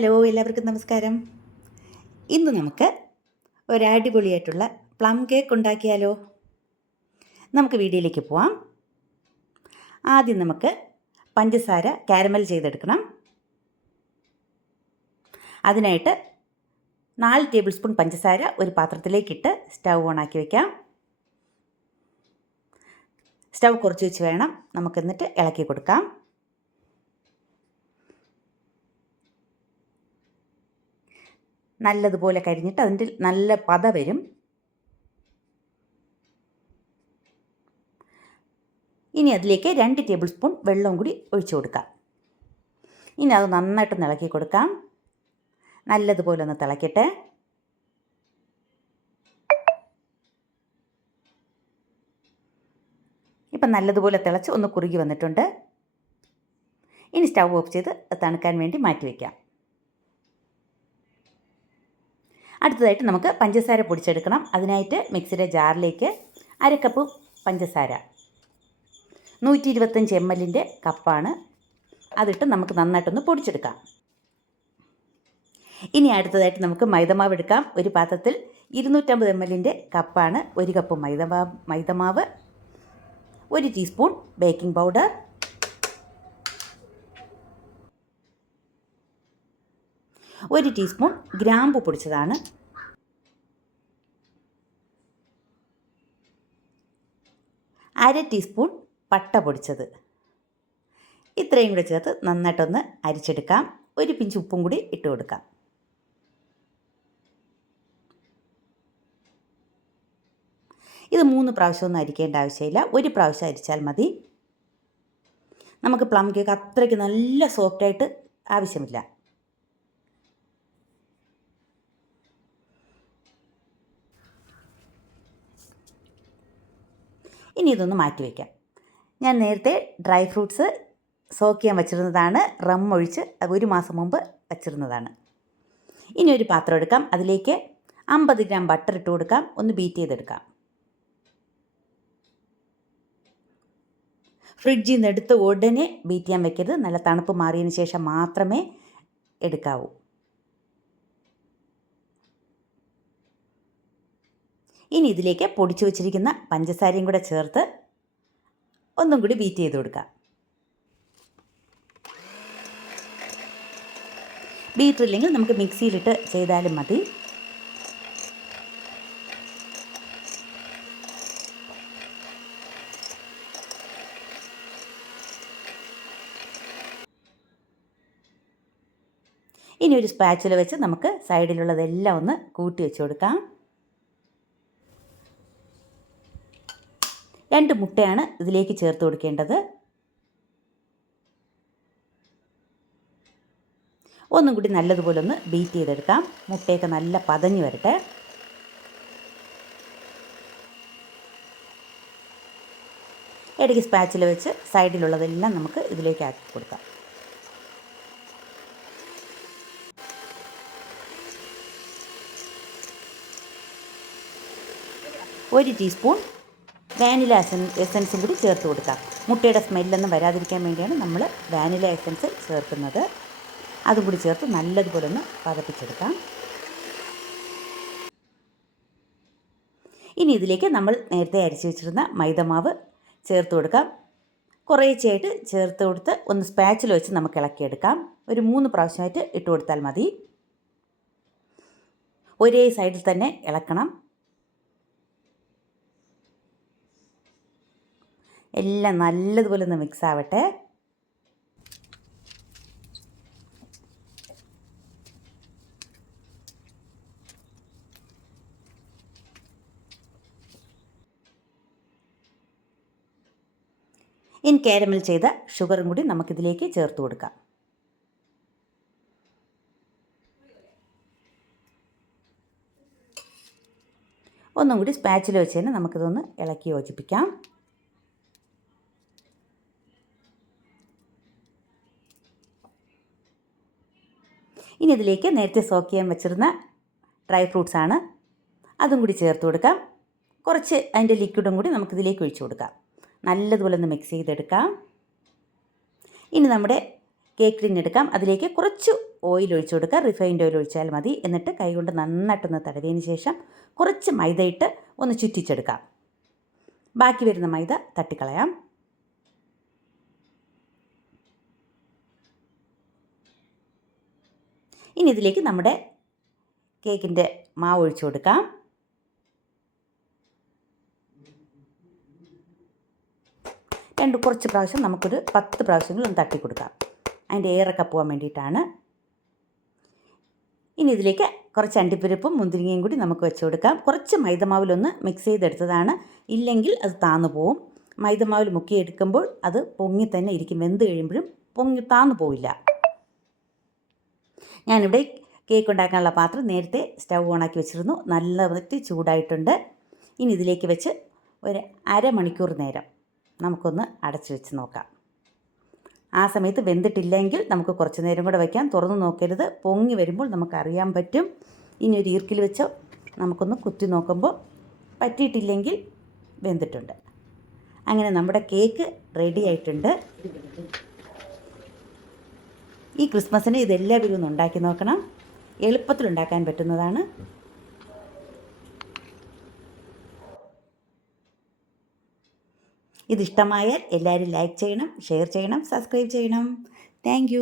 Hello, എല്ലാവർക്കും നമസ്കാരം. ഇന്ന് നമുക്ക് ഒരടിപൊളിയായിട്ടുള്ള പ്ലം കേക്ക് ഉണ്ടാക്കിയാലോ? നമുക്ക് വീഡിയോയിലേക്ക് പോവാം. ആദ്യം നമുക്ക് പഞ്ചസാര കാരമൽ ചെയ്തെടുക്കണം. അതിനായിട്ട് 4 ടേബിൾ സ്പൂൺ പഞ്ചസാര ഒരു പാത്രത്തിലേക്കിട്ട് സ്റ്റൗ ഓണാക്കി വയ്ക്കാം. സ്റ്റൗ കുറച്ച് വെച്ച് വേണം നമുക്കെന്നിട്ട് ഇളക്കി കൊടുക്കാം. നല്ലതുപോലെ കരിഞ്ഞിട്ട് അതിൻ്റെ നല്ല പത വരും. ഇനി അതിലേക്ക് 2 ടേബിൾ സ്പൂൺ വെള്ളവും കൂടി ഒഴിച്ചു കൊടുക്കാം. ഇനി അത് നന്നായിട്ട് ഇളക്കി കൊടുക്കാം. നല്ലതുപോലെ ഒന്ന് തിളക്കട്ടെ. ഇപ്പം നല്ലതുപോലെ തിളച്ച് ഒന്ന് കുറുകി വന്നിട്ടുണ്ട്. ഇനി സ്റ്റൗ ഓഫ് ചെയ്ത് തണുക്കാൻ വേണ്ടി മാറ്റി വയ്ക്കാം. അടുത്തതായിട്ട് നമുക്ക് പഞ്ചസാര പൊടിച്ചെടുക്കണം. അതിനായിട്ട് മിക്സിയുടെ ജാറിലേക്ക് 1/2 കപ്പ് പഞ്ചസാര, 125 ml കപ്പാണ്, അതിട്ട് നമുക്ക് നന്നായിട്ടൊന്ന് പൊടിച്ചെടുക്കാം. ഇനി അടുത്തതായിട്ട് നമുക്ക് മൈദമാവ് എടുക്കാം. ഒരു പാത്രത്തിൽ 250 ml കപ്പാണ്, 1 കപ്പ് മൈദമാവ്, 1 ടീസ്പൂൺ ബേക്കിംഗ് പൗഡർ, 1 ടീസ്പൂൺ ഗ്രാമ്പു പൊടിച്ചതാണ്, 1/2 ടീസ്പൂൺ പട്ട പൊടിച്ചത്. ഇത്രയും കൂടെ ചേർത്ത് നന്നായിട്ടൊന്ന് അരിച്ചെടുക്കാം. 1 പിഞ്ച് ഉപ്പും കൂടി ഇട്ട് കൊടുക്കാം. ഇത് 3 പ്രാവശ്യമൊന്നും അരിക്കേണ്ട ആവശ്യമില്ല, 1 പ്രാവശ്യം അരിച്ചാൽ മതി. നമുക്ക് പ്ലം കേക്ക് അത്രയ്ക്ക് നല്ല സോഫ്റ്റായിട്ട് ആവശ്യമില്ല. ഇനി ഇതൊന്ന് മാറ്റി വയ്ക്കാം. ഞാൻ നേരത്തെ ഡ്രൈ ഫ്രൂട്ട്സ് സോക്ക് ചെയ്യാൻ വച്ചിരുന്നതാണ്. റം ഒഴിച്ച് 1 മാസം മുമ്പ് വച്ചിരുന്നതാണ്. ഇനി ഒരു പാത്രം എടുക്കാം. അതിലേക്ക് 50 ഗ്രാം ബട്ടർ ഇട്ട് കൊടുക്കാം. ഒന്ന് ബീറ്റ് ചെയ്തെടുക്കാം. ഫ്രിഡ്ജിൽ നിന്ന് എടുത്ത് ഉടനെ ബീറ്റ് ചെയ്യാൻ വെക്കരുത്. നല്ല തണുപ്പ് മാറിയതിന് ശേഷം മാത്രമേ എടുക്കാവൂ. ഇനി ഇതിലേക്ക് പൊടിച്ചു വച്ചിരിക്കുന്ന പഞ്ചസാരയും കൂടെ ചേർത്ത് ഒന്നും കൂടി ബീറ്റ് ചെയ്ത് കൊടുക്കാം. ബീറ്റർ ഇല്ലെങ്കിൽ നമുക്ക് മിക്സിയിലിട്ട് ചെയ്താലും മതി. ഇനി ഒരു സ്പാച്ചില വെച്ച് നമുക്ക് സൈഡിലുള്ളതെല്ലാം ഒന്ന് കൂട്ടി വെച്ച് കൊടുക്കാം. 2 മുട്ടയാണ് ഇതിലേക്ക് ചേർത്ത് കൊടുക്കേണ്ടത്. ഒന്നും കൂടി നല്ലതുപോലെ ഒന്ന് ബീറ്റ് ചെയ്തെടുക്കാം. മുട്ടയൊക്കെ നല്ല പതഞ്ഞ് വരട്ടെ. ഇടയ്ക്ക് സ്പാച്ചില വെച്ച് സൈഡിലുള്ളതെല്ലാം നമുക്ക് ഇതിലേക്ക് ആക്കി കൊടുക്കാം. ഒരു ടീസ്പൂൺ വാനില എസൻസും കൂടി ചേർത്ത് കൊടുക്കാം. മുട്ടയുടെ സ്മെല്ലൊന്നും വരാതിരിക്കാൻ വേണ്ടിയാണ് നമ്മൾ വാനില എസൻസ് ചേർക്കുന്നത്. അതും കൂടി ചേർത്ത് നല്ലതുപോലെ ഒന്ന് പതപ്പിച്ചെടുക്കാം. ഇനി ഇതിലേക്ക് നമ്മൾ നേരത്തെ അരിച്ചു വെച്ചിരുന്ന മൈദമാവ് ചേർത്ത് കൊടുക്കാം. കുറേശ്ശെയായിട്ട് ചേർത്ത് കൊടുത്ത് ഒന്ന് സ്പാച്ചിൽ വെച്ച് നമുക്ക് ഇളക്കിയെടുക്കാം. ഒരു 3 പ്രാവശ്യമായിട്ട് ഇട്ട് കൊടുത്താൽ മതി. ഒരേ സൈഡിൽ തന്നെ ഇളക്കണം. എല്ലാം നല്ലതുപോലെ ഒന്ന് മിക്സ് ആവട്ടെ. ഇനി കാരമൽ ചെയ്ത ഷുഗറും കൂടി നമുക്കിതിലേക്ക് ചേർത്ത് കൊടുക്കാം. ഒന്നും കൂടി സ്പാച്ചിൽ വെച്ച് തന്നെ നമുക്കിതൊന്ന് ഇളക്കി യോജിപ്പിക്കാം. ഇനി ഇതിലേക്ക് നേരത്തെ സോക്ക് ചെയ്യാൻ വെച്ചിരുന്ന ഡ്രൈ ഫ്രൂട്ട്സാണ്, അതും കൂടി ചേർത്ത് കൊടുക്കാം. കുറച്ച് അതിൻ്റെ ലിക്വിഡും കൂടി നമുക്കിതിലേക്ക് ഒഴിച്ചു കൊടുക്കാം. നല്ലതുപോലെ ഒന്ന് മിക്സ് ചെയ്തെടുക്കാം. ഇനി നമ്മുടെ കേക്ക് ടിൻ എടുക്കാം. അതിലേക്ക് കുറച്ച് ഓയിൽ ഒഴിച്ചു കൊടുക്കുക. റിഫൈൻഡ് ഓയിൽ ഒഴിച്ചാൽ മതി. എന്നിട്ട് കൈകൊണ്ട് നന്നായിട്ടൊന്ന് തടവിയതിന് ശേഷം കുറച്ച് മൈദ ഇട്ട് ഒന്ന് ചുറ്റിച്ചെടുക്കാം. ബാക്കി വരുന്ന മൈദ തട്ടിക്കളയാം. ഇനി ഇതിലേക്ക് നമ്മുടെ കേക്കിൻ്റെ മാവ് ഒഴിച്ചു കൊടുക്കാം. കുറച്ച് പ്രാവശ്യം നമുക്കൊരു 10 പ്രാവശ്യങ്ങൾ തട്ടി കൊടുക്കാം. അതിൻ്റെ എയറൊക്കെ പോകാൻ വേണ്ടിയിട്ടാണ്. ഇനി ഇതിലേക്ക് കുറച്ച് അണ്ടിപ്പരിപ്പും മുന്തിരിങ്ങയും കൂടി നമുക്ക് വെച്ച് കൊടുക്കാം. കുറച്ച് മൈദമാവിലൊന്ന് മിക്സ് ചെയ്തെടുത്തതാണ്. ഇല്ലെങ്കിൽ അത് താന്നു പോവും. മൈദമാവിൽ മുക്കിയെടുക്കുമ്പോൾ അത് പൊങ്ങി തന്നെ ഇരിക്കും. വെന്ത് കഴിയുമ്പോഴും താന്നു പോവില്ല. ഞാനിവിടെ കേക്ക് ഉണ്ടാക്കാനുള്ള പാത്രം നേരത്തെ സ്റ്റൗ ഓണാക്കി വെച്ചിരുന്നു. നല്ലതായിട്ട് ചൂടായിട്ടുണ്ട്. ഇനി ഇതിലേക്ക് വെച്ച് ഒരു അരമണിക്കൂർ നേരം നമുക്കൊന്ന് അടച്ചു വെച്ച് നോക്കാം. ആ സമയത്ത് വെന്തിട്ടില്ലെങ്കിൽ നമുക്ക് കുറച്ച് നേരം കൂടെ വയ്ക്കാം. തുറന്ന് നോക്കരുത്. പൊങ്ങി വരുമ്പോൾ നമുക്കറിയാൻ പറ്റും. ഇനി ഒരു ഈർക്കിൽ വെച്ച് നമുക്കൊന്ന് കുത്തി നോക്കുമ്പോൾ പറ്റിയിട്ടില്ലെങ്കിൽ വെന്തിട്ടുണ്ട്. അങ്ങനെ നമ്മുടെ കേക്ക് റെഡി ആയിട്ടുണ്ട്. ഈ ക്രിസ്മസിന് ഇതെല്ലാവരും ഒന്ന് ഉണ്ടാക്കി നോക്കണം. എളുപ്പത്തിൽ ഉണ്ടാക്കാൻ പറ്റുന്നതാണ്. ഇതിഷ്ടമായാൽ എല്ലാവരും ലൈക്ക് ചെയ്യണം, ഷെയർ ചെയ്യണം, സബ്സ്ക്രൈബ് ചെയ്യണം. താങ്ക്